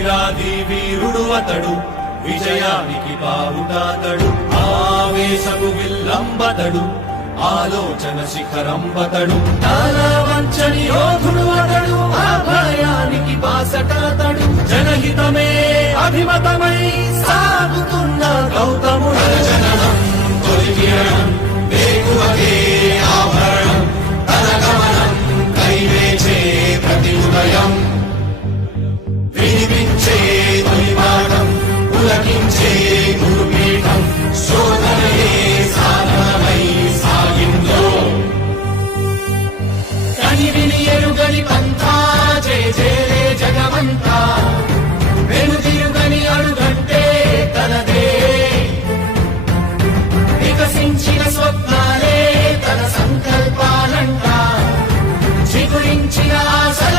వీరాది వీరుడు అతడు, విజయానికి బావుటాతడు, ఆవేశపు విల్లంబతడు, ఆలోచన శిఖరంబతడు, వంచని యోధుడు అతడు, ఆ భయానికి బాసటాతడు, జనహితమే అభిమతం